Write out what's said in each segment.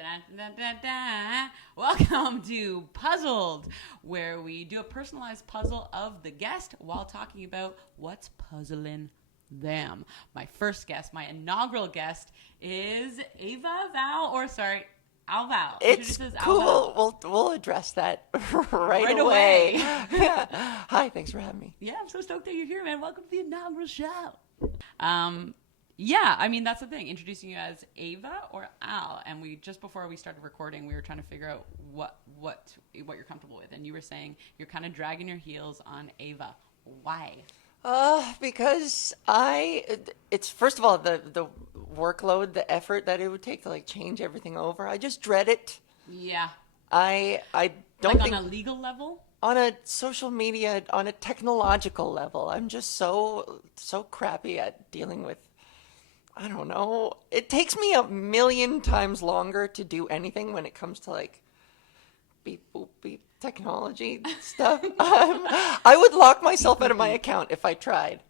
Da-da-da-da-da. Welcome to Puzzled, where we do a personalized puzzle of the guest while talking about what's puzzling them. My first guest, my inaugural guest, is Ava Val, Ava Val. It's cool. We'll address that right away. Yeah. Hi, thanks for having me. Yeah, I'm so stoked that you're here, man. Welcome to the inaugural show. Yeah, I mean, that's the thing. Introducing you as Ava or Al. And just before we started recording, we were trying to figure out what you're comfortable with. And you were saying you're kind of dragging your heels on Ava. Why? Because it's first of all, the workload, the effort that it would take to like change everything over. I just dread it. Yeah. I don't think on a legal level? On a social media, on a technological level, I'm just so crappy at dealing with, I don't know. It takes me a million times longer to do anything when it comes to like beep, boop, beep technology stuff. I would lock myself out of my account if I tried.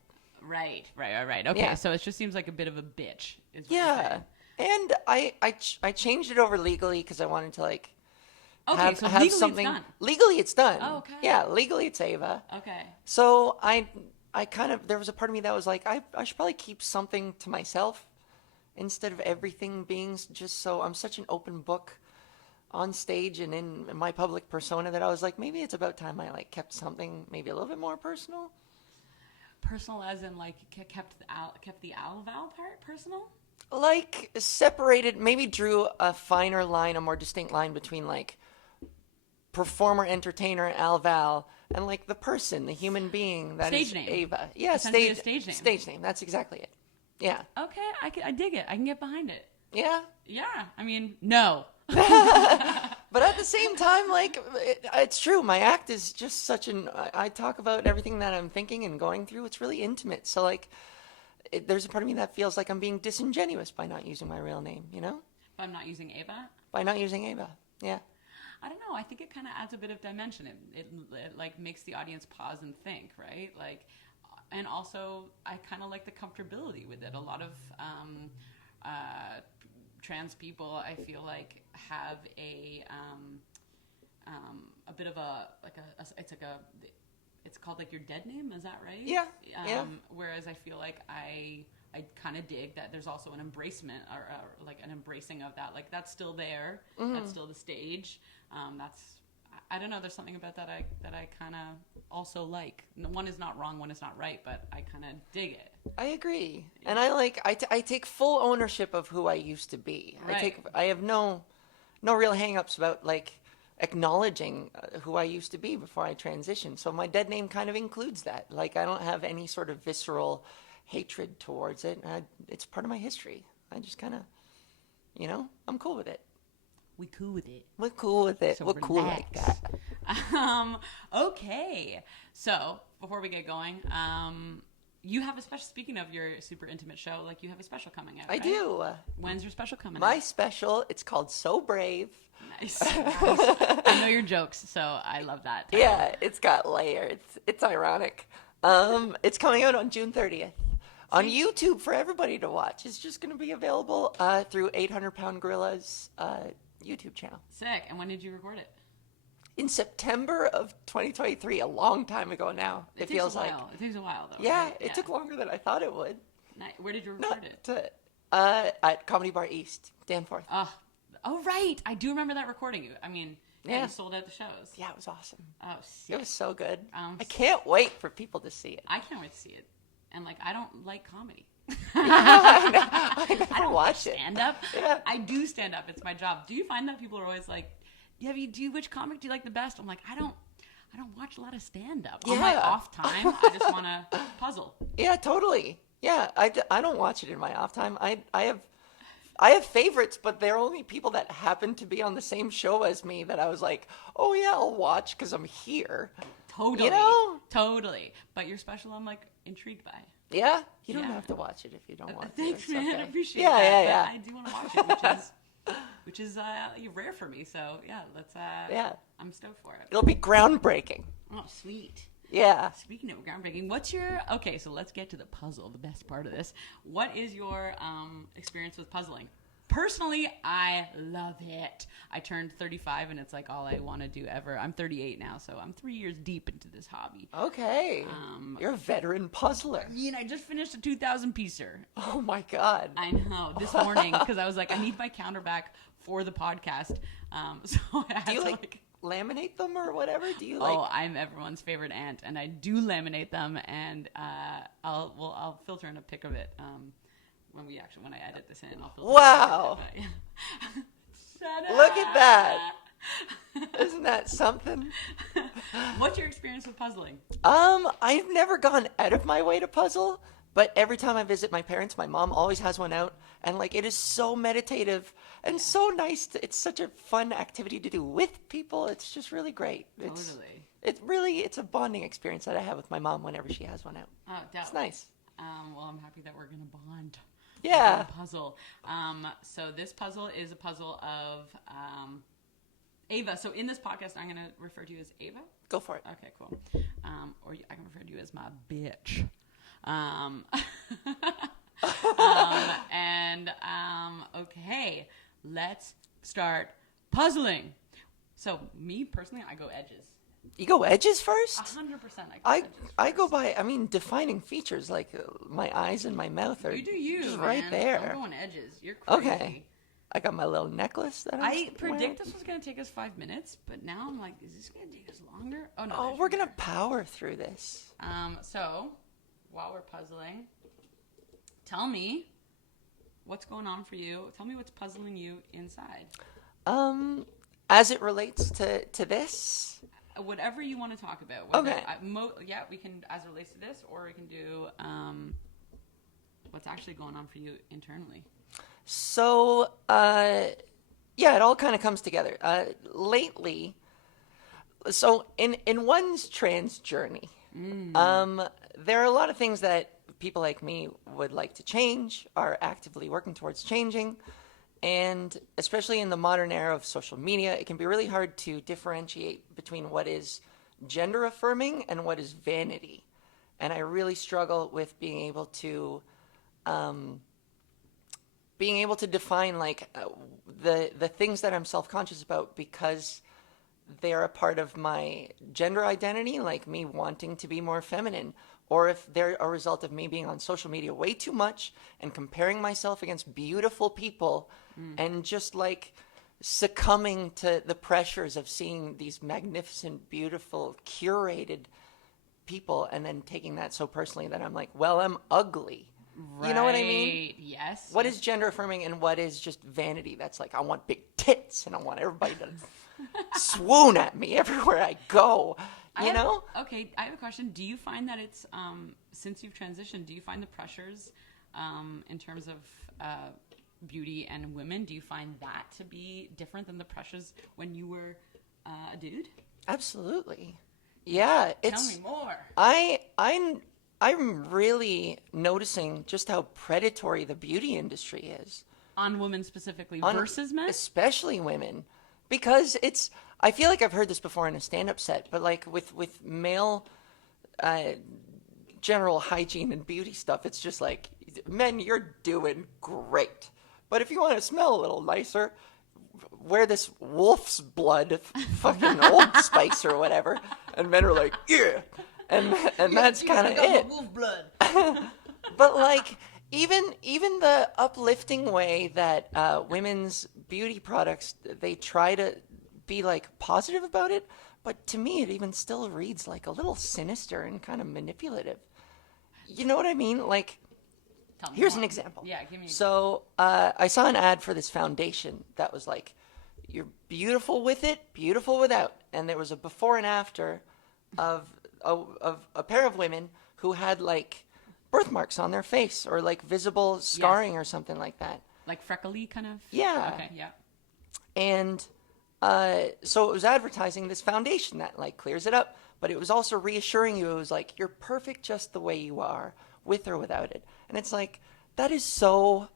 Right. Okay, yeah. So it just seems like a bit of a bitch. Is what yeah. And I changed it over legally because I wanted to like have legally something. It's done. Legally, it's done. Oh, okay. Yeah, legally, it's Ava. Okay. So I kind of, there was a part of me that was like, I should probably keep something to myself instead of everything being just so, I'm such an open book on stage and in my public persona that I was like, maybe it's about time I like kept something maybe a little bit more personal. Personal as in like kept the Ava Val part personal? Like separated, maybe drew a finer line, a more distinct line between like performer, entertainer, Al Val, and like the person, the human being that stage is name. Ava. Yeah, stage name. Stage name. That's exactly it. Yeah. Okay, I dig it. I can get behind it. Yeah. Yeah. I mean, no. But at the same time, like, it's true. My act is just such I talk about everything that I'm thinking and going through. It's really intimate. So, like, there's a part of me that feels like I'm being disingenuous by not using my real name, you know? By not using Ava? By not using Ava, yeah. I don't know. I think it kind of adds a bit of dimension. It like makes the audience pause and think, right? Like, and also I kind of like the comfortability with it. A lot of trans people, I feel like, have a bit of it's called like your dead name. Is that right? Yeah. Yeah. Whereas I feel like I kind of dig that there's also an embracement or like an embracing of that. Like that's still there. Mm-hmm. That's still the stage. I don't know. There's something about that I kind of also like. One is not wrong. One is not right. But I kind of dig it. I agree, and I take full ownership of who I used to be. Right. I have no real hang-ups about like acknowledging who I used to be before I transitioned. So my dead name kind of includes that. Like I don't have any sort of visceral hatred towards it. It's part of my history. I just kind of, I'm cool with it. We cool with it. We're cool with it. So we're cool like that. Okay. So before we get going, you have a special. Speaking of your super intimate show, like you have a special coming out. I right? do. When's your special coming out? My special. It's called So Brave. Nice. I know your jokes, so I love that. Yeah, it's got layers. It's ironic. It's coming out on June 30th. On YouTube for everybody to watch. It's just going to be available through 800 Pound Gorilla's YouTube channel. Sick. And when did you record it? In September of 2023, a long time ago now. It feels like. It takes a while, though. Yeah, right? it took longer than I thought it would. Nice. Where did you record it? At Comedy Bar East, Danforth. Oh, right. I do remember that recording. I mean, you sold out the shows. Yeah, it was awesome. Oh, sick. It was so good. I can't wait for people to see it. I can't wait to see it. And, like, I don't like comedy. I never watch it. Stand up. Yeah. I do stand up. It's my job. Do you find that people are always like, which comic do you like the best? I'm like, I don't watch a lot of stand up. Yeah. On my off time, I just want to puzzle. Yeah, totally. Yeah, I don't watch it in my off time. I have favorites, but they're only people that happen to be on the same show as me that I was like, oh yeah, I'll watch because I'm here. Totally. You know? Totally. But your special, I'm like intrigued by. Yeah? You don't have to watch it if you don't want to. Thanks, man. Okay. I appreciate that. Yeah. I do want to watch it, which is rare for me. So, yeah, let's. I'm stoked for it. It'll be groundbreaking. Oh, sweet. Yeah. Speaking of groundbreaking, so let's get to the puzzle, the best part of this. What is your experience with puzzling? Personally, I love it. I turned 35 and it's like all I want to do ever. I'm 38 now, so I'm 3 years deep into this hobby. Okay. You're a veteran puzzler. I just finished a 2,000 piecer. Oh my God. I know, this morning, because I was like, I need my counter back for the podcast. So I had Do you to laminate them or whatever? Do you like? Oh, I'm everyone's favorite aunt, and I do laminate them, and I'll filter in a pic of it when I edit this in. I'll filter. Wow! In Look at that! Isn't that something? What's your experience with puzzling? I've never gone out of my way to puzzle, but every time I visit my parents, my mom always has one out, and like it is so meditative and so nice. It's such a fun activity to do with people. It's just really great. Totally. It's a bonding experience that I have with my mom whenever she has one out. Oh, definitely. It's nice. Well, I'm happy that we're gonna bond. Yeah. Puzzle. So this puzzle is a puzzle of Ava. So in this podcast, I'm gonna refer to you as Ava. Go for it. Okay, cool. Or I can refer to you as my bitch. Okay, let's start puzzling. So me personally, I go edges. You go edges first? 100%. I go by, defining features like my eyes and my mouth are just right there. I'm going edges. You're crazy. Okay. I got my little necklace that I predict this was going to take us 5 minutes, but now I'm like, is this going to take us longer? Oh, no. Oh, we're going to power through this. So, while we're puzzling, tell me what's going on for you. Tell me what's puzzling you inside. As it relates to this? Whatever you want to talk about. Okay. We can, as it relates to this, or we can do what's actually going on for you internally. So, it all kind of comes together. Lately, so in one's trans journey, there are a lot of things that people like me would like to change, are actively working towards changing. And especially in the modern era of social media, it can be really hard to differentiate between what is gender affirming and what is vanity. And I really struggle with being able to define the things that I'm self-conscious about because they're a part of my gender identity, like me wanting to be more feminine, or if they're a result of me being on social media way too much and comparing myself against beautiful people and just like succumbing to the pressures of seeing these magnificent, beautiful, curated people and then taking that so personally that I'm like, well, I'm ugly. Right. You know what I mean? Yes. What is gender affirming and what is just vanity? That's like, I want big tits and I want everybody to swoon at me everywhere I go. You know? Okay, I have a question. Do you find that it's, since you've transitioned, do you find the pressures in terms of beauty and women, do you find that to be different than the pressures when you were a dude? Absolutely. Yeah. Tell me more. I'm really noticing just how predatory the beauty industry is. On women specifically versus men? Especially women. Because I feel like I've heard this before in a stand-up set, but like with male general hygiene and beauty stuff, it's just like, men, you're doing great. But if you want to smell a little nicer, wear this wolf's blood fucking Old Spice or whatever. And men are like, yeah. And that's kind of it. Wolf blood. But like, even the uplifting way that women's beauty products, they try to be like positive about it, but to me it even still reads like a little sinister and kind of manipulative. You know what I mean? Like, here's an example. Yeah, give me. So I saw an ad for this foundation that was like, you're beautiful with it, beautiful without, and there was a before and after of a pair of women who had like birthmarks on their face or like visible scarring or something like that. Like freckly kind of? Yeah. Okay, yeah. And so it was advertising this foundation that like clears it up, but it was also reassuring you. It was like, you're perfect just the way you are, with or without it. And it's like, that is so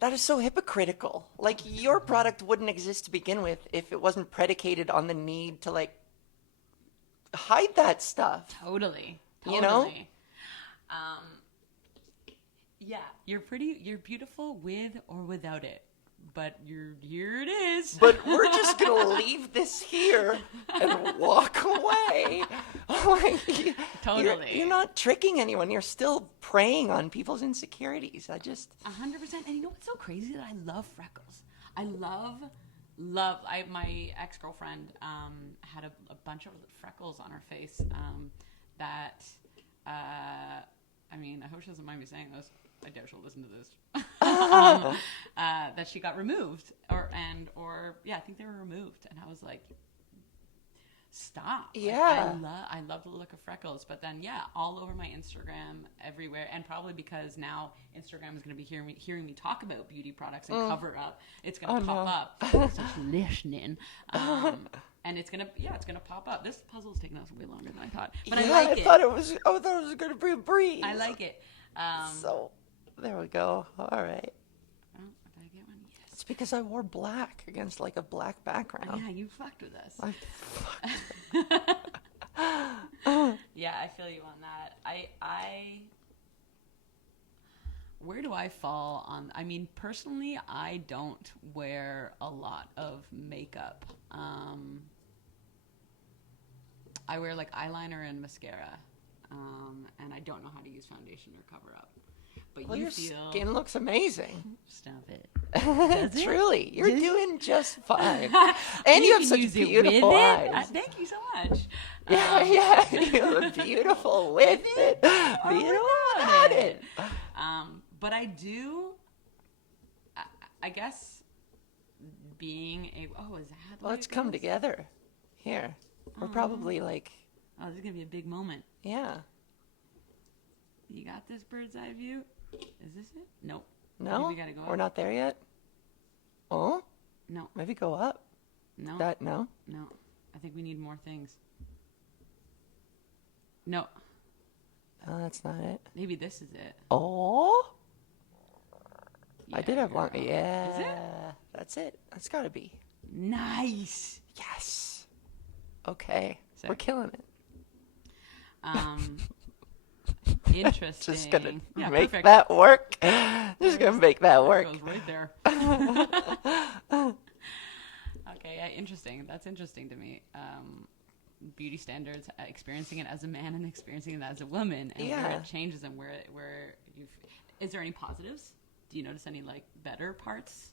hypocritical. Like, your product wouldn't exist to begin with if it wasn't predicated on the need to like hide that stuff. Totally. You know? Yeah, you're pretty. You're beautiful with or without it. But here it is. But we're just gonna leave this here and walk away. Totally. You're not tricking anyone. You're still preying on people's insecurities. 100%. And you know what's so crazy? That I love freckles. I love. My ex-girlfriend had a bunch of freckles on her face. That. I mean, I hope she doesn't mind me saying this. I doubt she'll listen to this. That she got removed, or I think they were removed, and I was like, stop. Yeah. Like, I love the look of freckles, but then all over my Instagram, everywhere, and probably because now Instagram is going to be hearing me talk about beauty products and cover up. It's going to pop up. It's just listening. And it's gonna pop up. This puzzle's taking us way longer than I thought, but I like it. I thought it was gonna be a breeze. I like it. So there we go. All right. Oh, did I get one? Yes. It's because I wore black against like a black background. Yeah, you fucked with us. I fucked. Yeah, I feel you on that. Where do I fall on? I mean, personally, I don't wear a lot of makeup. I wear like eyeliner and mascara, and I don't know how to use foundation or cover up. But well, you your feel skin looks amazing. Stop it. Truly, you're doing just fine, and you have such beautiful eyes. Thank you so much. Yeah, you look beautiful with it. Beautiful without it. But I do. I guess being a is that the way Let's it come goes? together. Here, we're probably like. Oh, this is gonna be a big moment. Yeah. You got this bird's eye view? Is this it? Nope. No, Maybe we gotta go we're up. not there yet. Oh, No. maybe go up. No. No. No. I think we need more things. No. No, that's not it. Maybe this is it. Oh, I Yeah, did have girl. long. Yeah, Is it? That's it. That's gotta be. Nice. Yes. Okay, Sick. we're killing it. Interesting. Just gonna Yeah, make perfect. that work. Just gonna make that work. Goes right there. Okay, yeah, interesting. That's interesting to me. Beauty standards, experiencing it as a man and experiencing it as a woman, and where Yeah. it changes and where you've. Is there any positives? Do you notice any like better parts?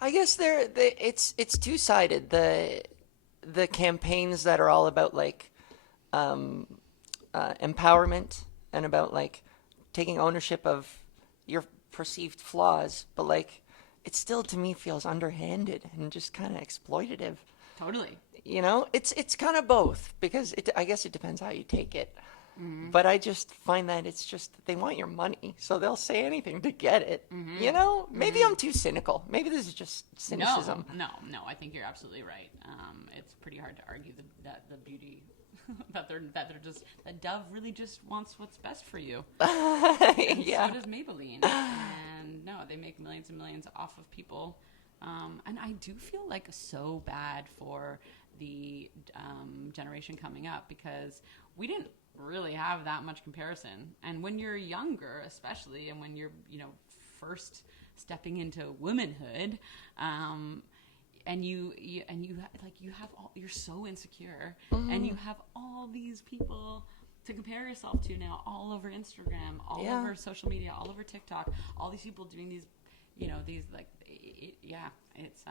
I guess it's two-sided. The campaigns that are all about like empowerment and about like taking ownership of your perceived flaws, but like it still to me feels underhanded and just kind of exploitative. Totally. You know, it's kind of both because I guess it depends how you take it. Mm-hmm. But I just find that it's just they want your money, so they'll say anything to get it. Mm-hmm. You know, maybe I'm too cynical. Maybe this is just cynicism. No. I think you're absolutely right. It's pretty hard to argue that the beauty that Dove really just wants what's best for you. Yeah. So does Maybelline, and no, they make millions and millions off of people. And I do feel like so bad for the generation coming up because we didn't really have that much comparison. And when you're younger, especially, and when you're first stepping into womanhood, and you're so insecure, and you have all these people to compare yourself to now, all over Instagram, all over social media, all over TikTok, all these people doing these. It's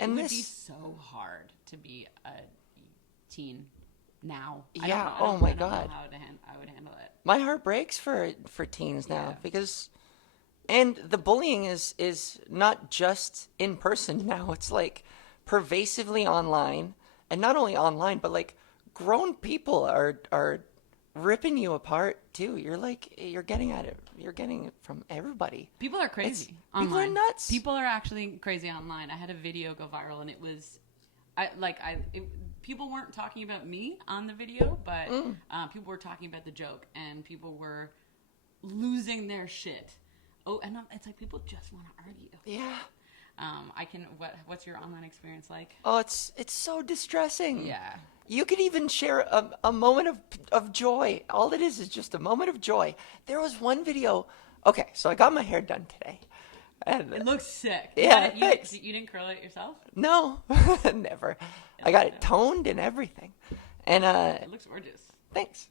and it would be so hard to be a teen now. Yeah. I don't know how I would handle it. My heart breaks for teens now because, and the bullying is not just in person now. It's like pervasively online, and not only online, but like grown people are ripping you apart too. You're getting at it. You're getting it from everybody. People are crazy online. People are nuts. People are actually crazy online. I had a video go viral, and it was, people weren't talking about me on the video, but people were talking about the joke, and people were losing their shit. Oh, and it's like people just want to argue. Yeah. What's your online experience like? Oh, it's so distressing. Yeah. You could even share a moment of joy. All it is just a moment of joy. There was one video. Okay, so I got my hair done today. And it looks sick. Yeah, you didn't curl it yourself? No, never. I got it toned and everything. And it looks gorgeous. Thanks.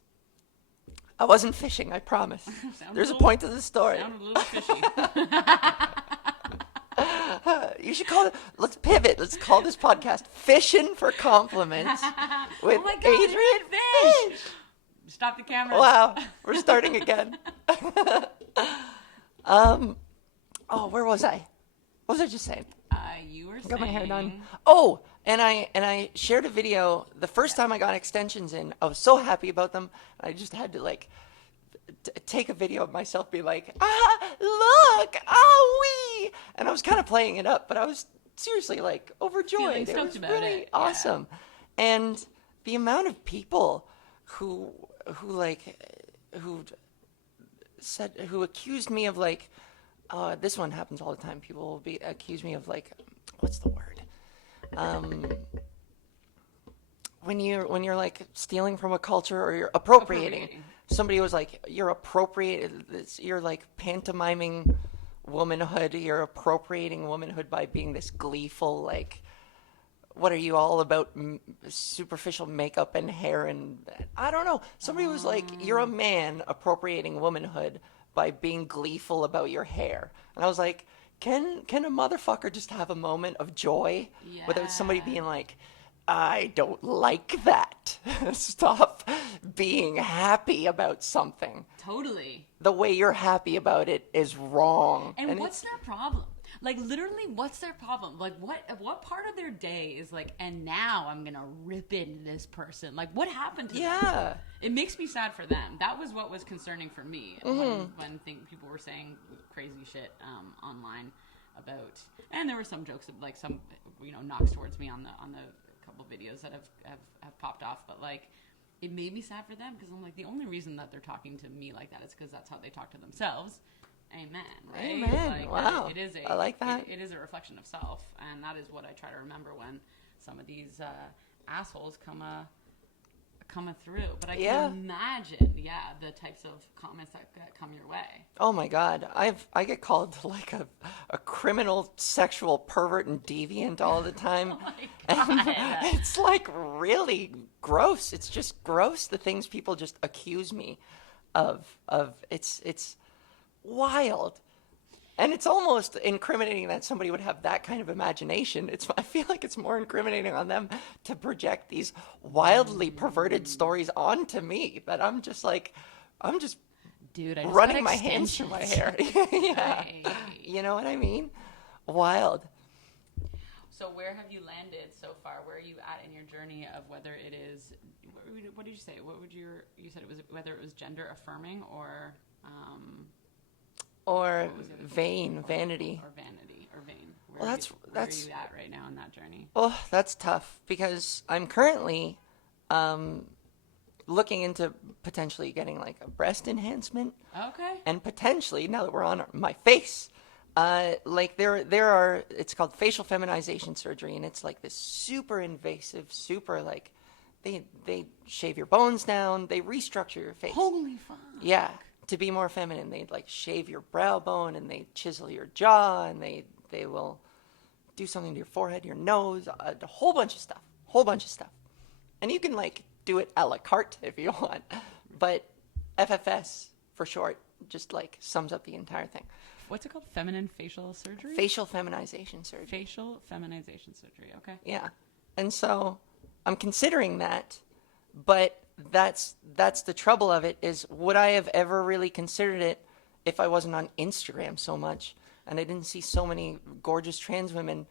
I wasn't fishing, I promise. There's a point to the story. Sounded a little fishy. You should call it, let's pivot. Let's call this podcast Fishing for Compliments with oh my God, Adrian Fish. Stop the camera. Wow, we're starting again. Where was I? What was I just saying? You were saying... Got my hair done. Oh, and I shared a video. The first time I got extensions in, I was so happy about them. I just had to take a video of myself be like, look, wee. And I was kind of playing it up, but I was seriously overjoyed. It was really awesome. And the amount of people who accused me of this one happens all the time. People will accuse me of what's the word? When you're stealing from a culture or you're appropriating. Somebody was like, you're pantomiming womanhood. You're appropriating womanhood by being this gleeful, what are you all about? Superficial makeup and hair and I don't know. Somebody was like, you're a man appropriating womanhood by being gleeful about your hair. And I was like, can a motherfucker just have a moment of joy without somebody being like, I don't like that. Stop being happy about something. Totally. The way you're happy about it is wrong. And what's their problem? Literally, what's their problem? What part of their day is and now I'm going to rip into this person? What happened to them? Yeah. It makes me sad for them. That was what was concerning for me when people were saying crazy shit online about, and there were some jokes of some knocks towards me on the couple videos that have popped off, but it made me sad for them because I'm the only reason that they're talking to me like that is because that's how they talk to themselves. Amen. Right? Amen. Wow. I like that. It is a reflection of self, and that is what I try to remember when some of these assholes come through. But I can imagine, the types of comments that come your way. Oh my God, I get called a criminal, sexual pervert, and deviant all the time. Oh my God. And it's really gross. It's just gross. The things people just accuse me of. It's wild. And it's almost incriminating that somebody would have that kind of imagination. I feel like it's more incriminating on them to project these wildly perverted stories onto me that I'm just dude, I just running my hands through my hair. Yeah. You know what I mean? Wild. So where have you landed so far? Where are you at in your journey of whether it is, what did you say? You said it was whether it was gender affirming or vanity. Or vanity, or vain. Where are you at right now in that journey? Well, that's tough because I'm currently looking into potentially getting a breast enhancement. Okay. And potentially, now that we're on my face, there are, it's called facial feminization surgery, and it's this super invasive, super they shave your bones down, they restructure your face. Holy fuck. Yeah. To be more feminine, they'd shave your brow bone and they chisel your jaw and they will do something to your forehead, your nose, a whole bunch of stuff. And you can do it a la carte if you want, but FFS for short just sums up the entire thing. What's it called? Feminine facial surgery? Facial feminization surgery. Facial feminization surgery. Okay. Yeah. And so I'm considering that, but that's the trouble of it is, would I have ever really considered it if I wasn't on Instagram so much and I didn't see so many gorgeous trans women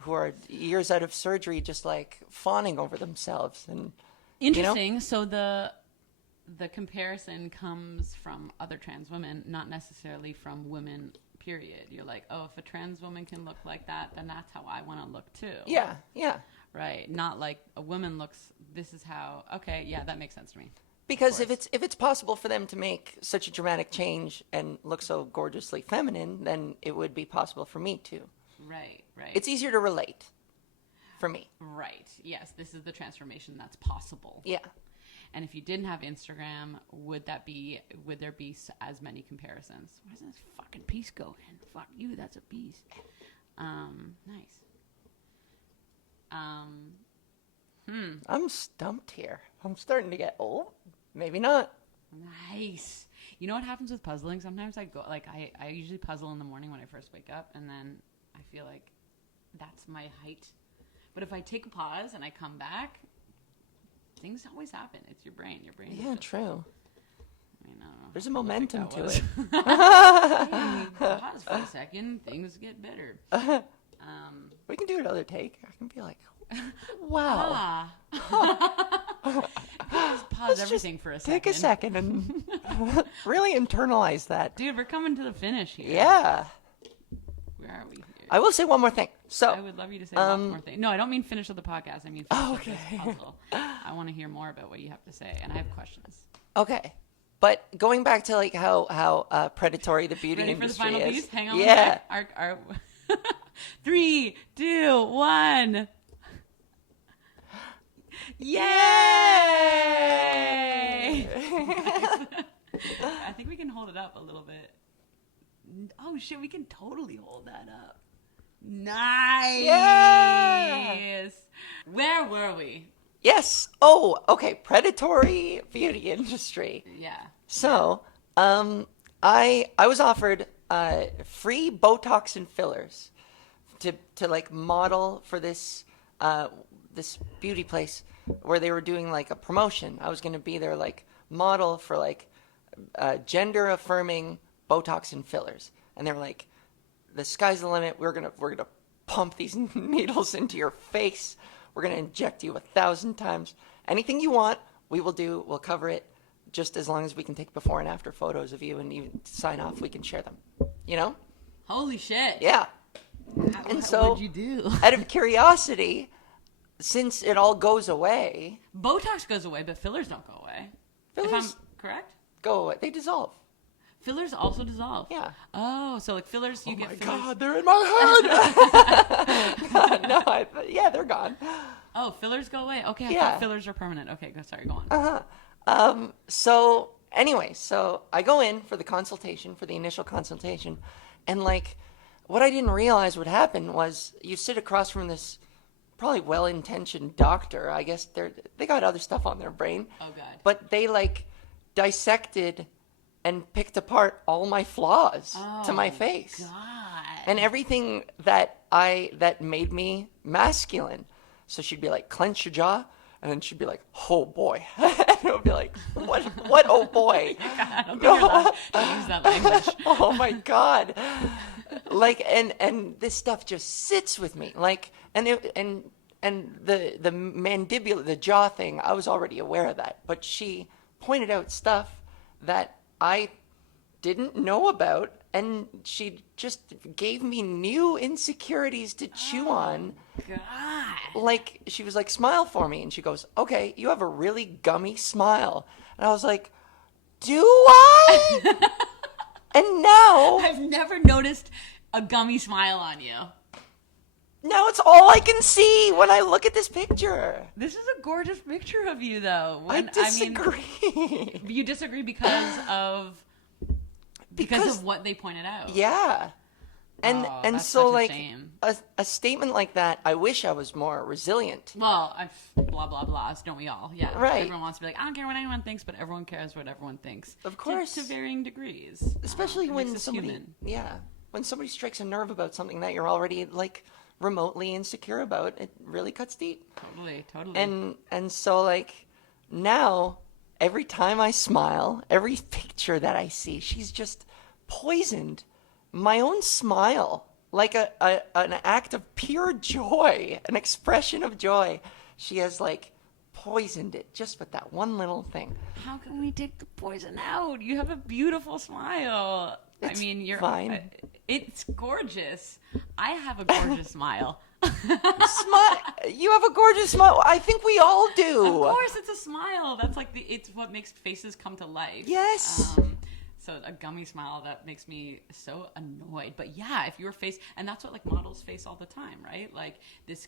who are years out of surgery just fawning over themselves? And interesting. So the comparison comes from other trans women, not necessarily from women, period. You're if a trans woman can look like that, then that's how I want to look too. Yeah. Right, not a woman looks. This is how. Okay, yeah, that makes sense to me. Because if it's possible for them to make such a dramatic change and look so gorgeously feminine, then it would be possible for me too. Right. It's easier to relate. for me. Right. Yes, this is the transformation that's possible. Yeah. And if you didn't have Instagram, would there be as many comparisons? Where's this fucking piece going? Fuck you, that's a piece. Nice. I'm stumped here. I'm starting to get old. Maybe not. Nice. You know what happens with puzzling? Sometimes I go, like, I usually puzzle in the morning when I first wake up, and then I feel like that's my height. But if I take a pause and I come back, things always happen. It's your brain. Yeah, true. I don't know. There's a momentum to it. Hey, pause for a second. Things get better. We can do another take. I can be like, wow. Just pause everything for a second. Take a second and really internalize that. Dude, we're coming to the finish here. Yeah. Where are we here? I will say one more thing. So I would love you to say one more thing. No, I don't mean finish of the podcast. I mean finish of this puzzle. I want to hear more about what you have to say, and I have questions. Okay. But going back to like how predatory the beauty Ready industry for the final is. piece? Hang on. Yeah. Our 3, 2, 1. Yay! I think we can hold it up a little bit. Oh shit, we can totally hold that up. Nice. Yeah. Where were we? Yes. Oh, okay. Predatory beauty industry. Yeah. So, I was offered free Botox and fillers to like model for this this beauty place where they were doing like a promotion. I was going to be their like model for like gender affirming Botox and fillers, and they were like, "The sky's the limit. We're gonna pump these needles into your face. We're gonna inject you 1,000 times. Anything you want, we will do. We'll cover it, just as long as we can take before and after photos of you, and even sign off. We can share them. You know? Holy shit! Yeah. And so, what'd you do? Out of curiosity, since it all goes away, Botox goes away, but fillers don't go away. Fillers if I'm correct, go away. They dissolve. Fillers also dissolve. Yeah. Oh, so like fillers, you get fillers. Oh my God, they're in my head. No, yeah, they're gone. Oh, fillers go away. Okay, I Yeah. thought fillers are permanent. Okay, sorry, go on. So anyway, so I go in for the consultation, for the initial consultation, and like, what I didn't realize would happen was you sit across from this probably well-intentioned doctor. I guess they got other stuff on their brain. Oh God. But they like dissected and picked apart all my flaws to my face. God. And everything that made me masculine. So she'd be like, clench your jaw, and then she'd be like, oh boy. And it would be like, what oh boy? God, I don't think you're allowed to use that language. Oh my God. Like, and this stuff just sits with me. Like, and the mandibular, the jaw thing, I was already aware of that. But she pointed out stuff that I didn't know about, and she just gave me new insecurities to chew on. God. Like, she was like, smile for me, and she goes, okay, you have a really gummy smile. And I was like, do I? And now I've never noticed a gummy smile on you. now it's all I can see when I look at this picture. This is a gorgeous picture of you, though. I disagree. You disagree because of what they pointed out. Yeah. And that's so such a like shame. a statement like that, I wish I was more resilient. Well, blah blah blahs, don't we all? Yeah, Right. Everyone wants to be like, I don't care what anyone thinks, but everyone cares what everyone thinks. Of course. to varying degrees. Especially It when makes us somebody human. when somebody strikes a nerve about something that you're already like remotely insecure about, it really cuts deep. Totally. And so like now every time I smile, every picture that I see, she's just poisoned my own smile, like an act of pure joy, an expression of joy. She has like poisoned it just with that one little thing. How can we take the poison out? You have a beautiful smile. It's I mean, you're fine. It's gorgeous. I have a gorgeous smile. Smile. You have a gorgeous smile. I think we all do. Of course, it's a smile. That's like it's what makes faces come to life. Yes. So a gummy smile that makes me so annoyed. But yeah, if your face, and that's what like models face all the time, right? Like this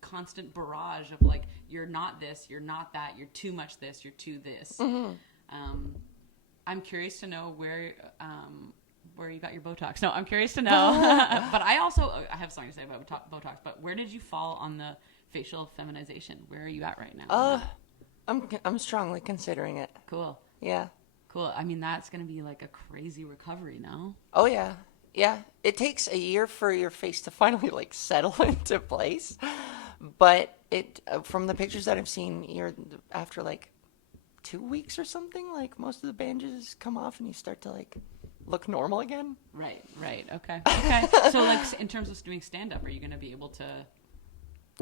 constant barrage of like, you're not this, you're not that, you're too much this, you're too this. I'm curious to know where you got your Botox. No, I'm curious to know. But I have something to say about Botox. But where did you fall on the facial feminization? Where are you at right now? I'm strongly considering it. Cool. Yeah. Cool. I mean, that's going to be like a crazy recovery, no? Oh yeah. Yeah. It takes a year for your face to finally like settle into place. But from the pictures that I've seen, after like 2 weeks or something, like most of the bandages come off and you start to like look normal again. Right. Okay. So like in terms of doing stand up, are you going to be able to?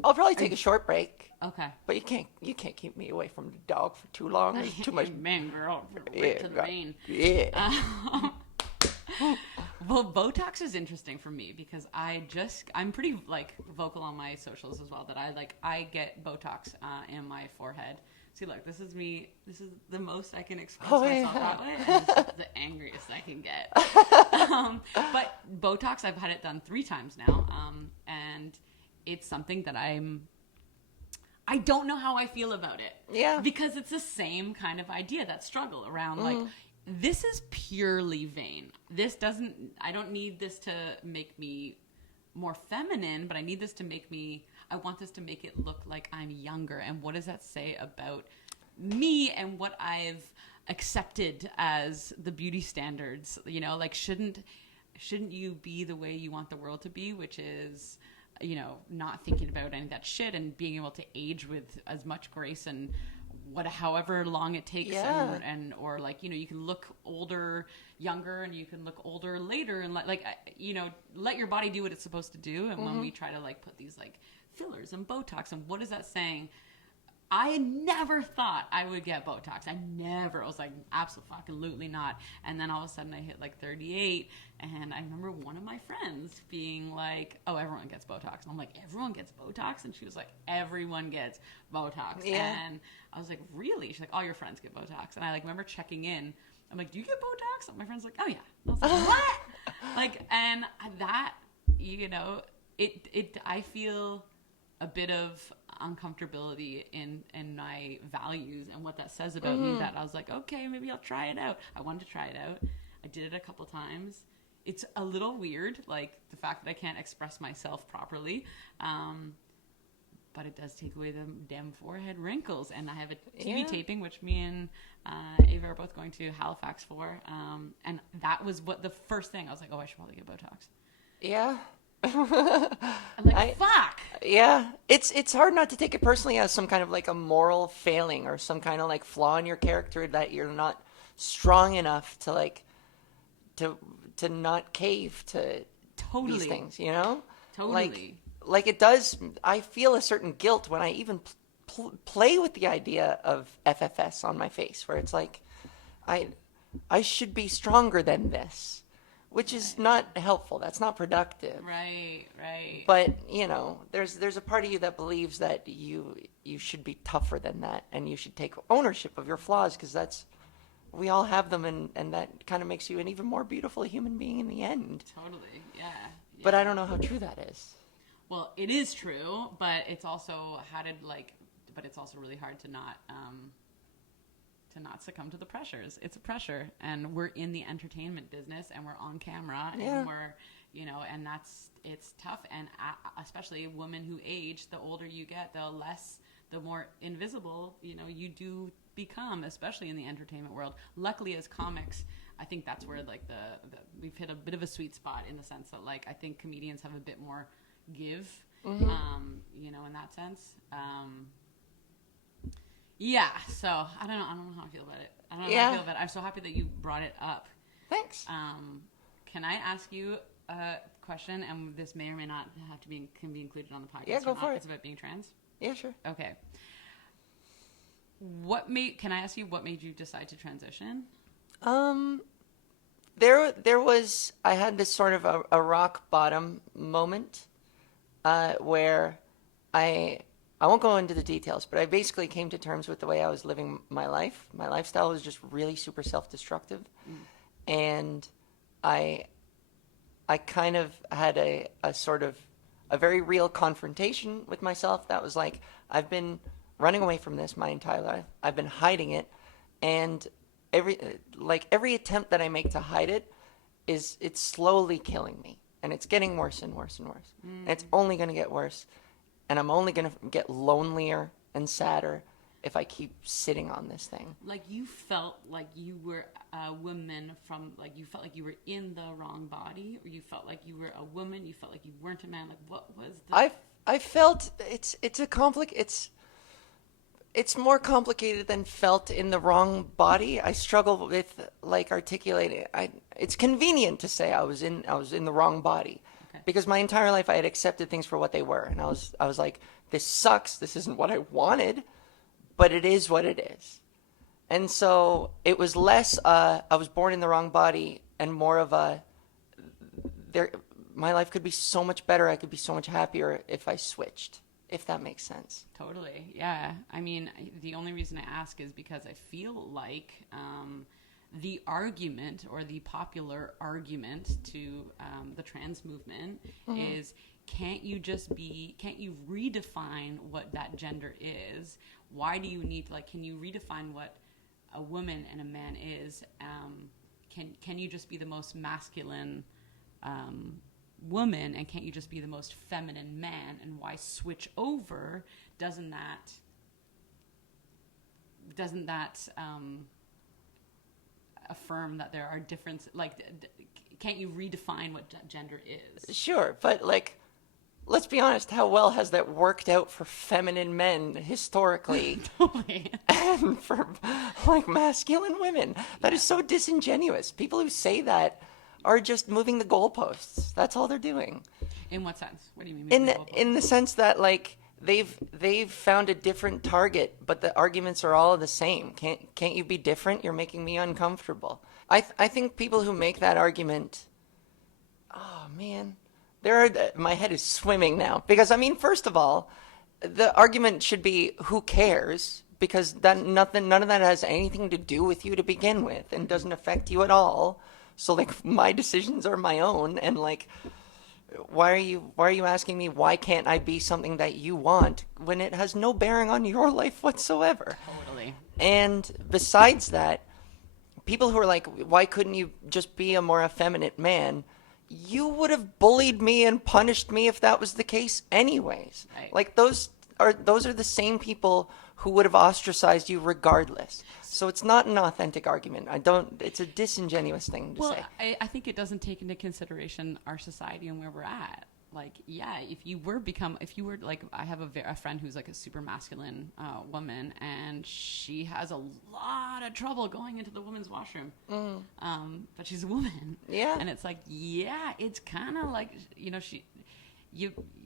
I'll probably take a short break. Okay. But you can't keep me away from the dog for too long. There's too much. Man, girl, right to the vein. Yeah. Well, Botox is interesting for me because I'm pretty like vocal on my socials as well that I get Botox in my forehead. See, look, this is me. This is the most I can express myself that way, and this is the angriest I can get. But Botox, I've had it done 3 times now, and it's something that I don't know how I feel about it. Yeah. Because it's the same kind of idea, that struggle around like, this is purely vain. I don't need this to make me more feminine, but I need this to I want this to make it look like I'm younger. And what does that say about me and what I've accepted as the beauty standards? You know, like shouldn't you be the way you want the world to be, which is, you know, not thinking about any of that shit and being able to age with as much grace and however long it takes. Yeah. And or like, you know, you can look older younger and you can look older later and like, you know, let your body do what it's supposed to do. And when we try to like put these like fillers and Botox and what is that saying? I never thought I would get Botox. I was like, absolutely not. And then all of a sudden I hit like 38 and I remember one of my friends being like, oh, everyone gets Botox. And I'm like, everyone gets Botox? And she was like, everyone gets Botox. Yeah. And I was like, really? She's like, all your friends get Botox. And I like remember checking in. I'm like, do you get Botox? And my friend's like, oh yeah. I was like, what? Like, and that, you know, I feel a bit of uncomfortability in my values and what that says about me, that I was like, okay, maybe I'll try it out. I wanted to try it out. I did it a couple times. It's a little weird, like the fact that I can't express myself properly. But it does take away the damn forehead wrinkles. And I have a TV taping, which me and Ava are both going to Halifax for. And that was the first thing I was like, oh, I should probably get Botox. Yeah. I'm like, fuck. Yeah, it's hard not to take it personally as some kind of like a moral failing or some kind of like flaw in your character that you're not strong enough to like to not cave to these things, you know? Totally. Like it does. I feel a certain guilt when I even play with the idea of FFS on my face, where it's like I should be stronger than this. Which is not helpful. That's not productive. Right. But, you know, there's a part of you that believes that you should be tougher than that and you should take ownership of your flaws because we all have them and that kind of makes you an even more beautiful human being in the end. Totally, yeah. But I don't know how true that is. Well, it is true, but it's also but it's also really hard to not succumb to the pressures. It's a pressure, and we're in the entertainment business, and we're on camera, and we're, you know, and it's tough, and especially women who age, the older you get, the more invisible, you know, you do become, especially in the entertainment world. Luckily, as comics, I think that's where like we've hit a bit of a sweet spot in the sense that like I think comedians have a bit more give, you know, in that sense. Yeah, so I don't know how I feel about it. I don't know how I feel about it. I'm so happy that you brought it up. Thanks. Can I ask you a question? And this may or may not have to can be included on the podcast. Yeah, go for it. It's about being trans. Yeah, sure. Okay. Can I ask you what made you decide to transition? There was, I had this sort of a rock bottom moment, where I I won't go into the details, but I basically came to terms with the way I was living my life. My lifestyle was just really super self-destructive. And I kind of had a sort of a very real confrontation with myself that was like, I've been running away from this my entire life. I've been hiding it. And every attempt that I make to hide it it's slowly killing me. And it's getting worse and worse and worse. And it's only going to get worse. And I'm only going to get lonelier and sadder if I keep sitting on this thing. Like you felt like you were a woman from, like you felt like you were in the wrong body, or you felt like you were a woman, you felt like you weren't a man. Like what was the... I felt it's more complicated than felt in the wrong body. I struggle with like articulating. It's convenient to say I was in the wrong body. Okay. Because my entire life I had accepted things for what they were, and I was like, this sucks. This isn't what I wanted, but it is what it is. And so it was less I was born in the wrong body, and more of my life could be so much better. I could be so much happier if I switched. If that makes sense. Totally. Yeah. I mean, the only reason I ask is because I feel like the argument, or the popular argument to the trans movement is, can't you redefine what that gender is? Why do you need, like, can you redefine what a woman and a man is? Can you just be the most masculine woman, and can't you just be the most feminine man? And why switch over? Doesn't that affirm that there are differences? Like, can't you redefine what gender is? Sure, but like, let's be honest, how well has that worked out for feminine men historically? Totally. And for like masculine women? That is so disingenuous. People who say that are just moving the goalposts. That's all they're doing. In what sense? What do you mean? In the sense that like they've found a different target, but the arguments are all the same. Can't you be different? You're making me uncomfortable. I think people who make that argument, oh man, my head is swimming now, because I mean, first of all, the argument should be, who cares? Because none of that has anything to do with you to begin with, and doesn't affect you at all. So like, my decisions are my own, and like, why are you asking me why can't I be something that you want when it has no bearing on your life whatsoever? Totally. And besides that, people who are like, why couldn't you just be a more effeminate man? You would have bullied me and punished me if that was the case anyways. Right. Like, those are the same people who would have ostracized you regardless. So it's not an authentic argument. It's a disingenuous thing to say. Well, I think it doesn't take into consideration our society and where we're at. Like, yeah, if you were like, I have a friend who's like a super masculine woman, and she has a lot of trouble going into the women's washroom. But she's a woman. Yeah. And it's like, yeah, it's kind of like,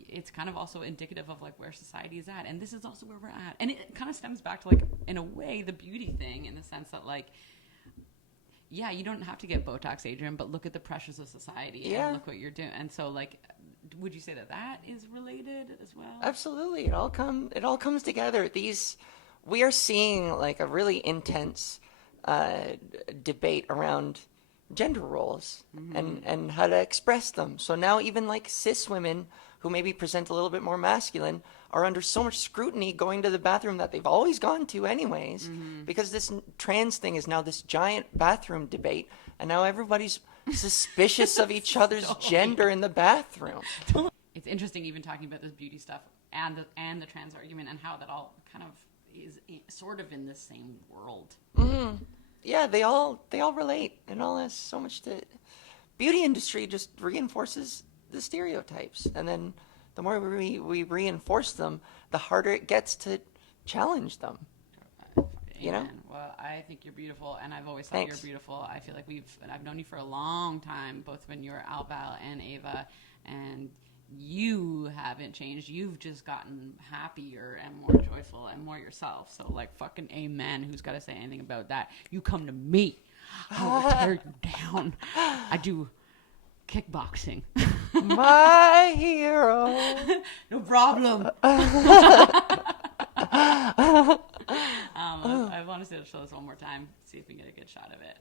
it's kind of also indicative of like where society is at, and this is also where we're at. And it kind of stems back to, like, in a way, the beauty thing, in the sense that, like, yeah, you don't have to get Botox, Adrian, but look at the pressures of society and look what you're doing. And so, like, would you say that is related as well? Absolutely. It all comes together. We are seeing like a really intense debate around gender roles and how to express them. So now even like cis women who maybe present a little bit more masculine are under so much scrutiny going to the bathroom that they've always gone to anyways, because this trans thing is now this giant bathroom debate, and now everybody's suspicious of each other's gender in the bathroom. It's interesting even talking about this beauty stuff and the trans argument, and how that all kind of is sort of in the same world. Yeah, they all relate, and all has so much to... Beauty industry just reinforces the stereotypes, and then the more we reinforce them, the harder it gets to challenge them. You know? Well, I think you're beautiful, and I've always thought Thanks. You're beautiful. I feel like I've known you for a long time, both when you were Ava Val and Ava, and you haven't changed. You've just gotten happier and more joyful and more yourself. So, like, fucking amen. Who's got to say anything about that? You come to me, I will tear you down. I do kickboxing. My hero. No problem. I want to see the show this one more time. See if we can get a good shot of it.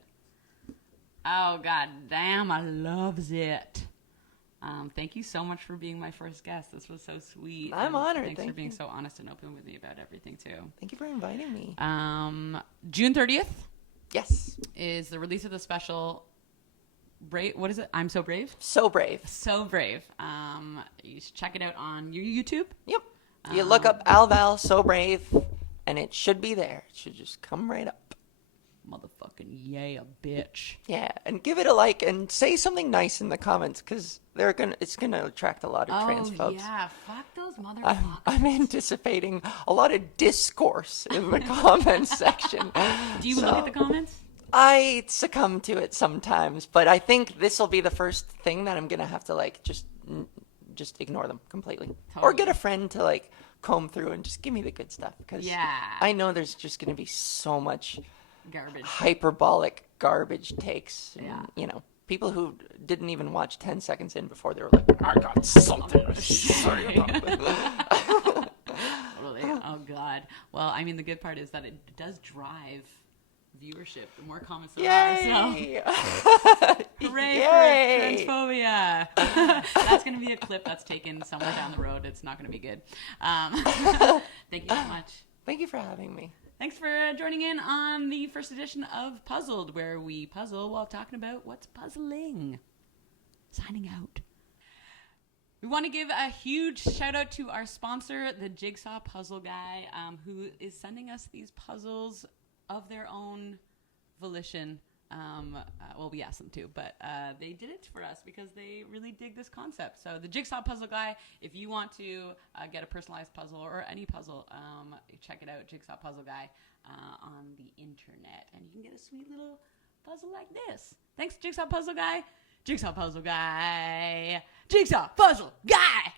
Oh, god damn, I loves it. Thank you so much for being my first guest. This was so sweet. I'm honored. Thanks Thank for being you. so honest and open with me about everything, too. Thank you for inviting me. June 30th Yes. is the release of the special... Brave. What is it? I'm So Brave? So brave. So Brave. You should check it out on your YouTube. Yep. You look up Ava Val, So Brave, and it should be there. It should just come right up. Motherfucking yeah, bitch. Yeah, and give it a like and say something nice in the comments because it's gonna attract a lot of trans folks. Yeah, fuck those motherfuckers. I'm anticipating a lot of discourse in the comments section. Do you look at the comments? I succumb to it sometimes, but I think this will be the first thing that I'm gonna have to like just ignore them completely, or get a friend to like comb through and just give me the good stuff because I know there's just gonna be so much Garbage. hyperbolic garbage takes. And, Yeah. people who didn't even watch 10 seconds in before they were like, I got something to say about this. Oh god. Well, I mean, the good part is that it does drive viewership. The more comments there are, so hooray Yay. for transphobia. That's going to be a clip that's taken somewhere down the road. It's not going to be good. Thank you so much. Thank you for having me. Thanks for joining in on the first edition of Puzzled, where we puzzle while talking about what's puzzling. Signing out. We want to give a huge shout out to our sponsor, the Jigsaw Puzzle Guy, who is sending us these puzzles of their own volition. Well, we asked them to, but they did it for us because they really dig this concept. So the Jigsaw Puzzle Guy, if you want to get a personalized puzzle or any puzzle, check it out, Jigsaw Puzzle Guy, on the internet. And you can get a sweet little puzzle like this. Thanks, Jigsaw Puzzle Guy. Jigsaw Puzzle Guy. Jigsaw Puzzle Guy.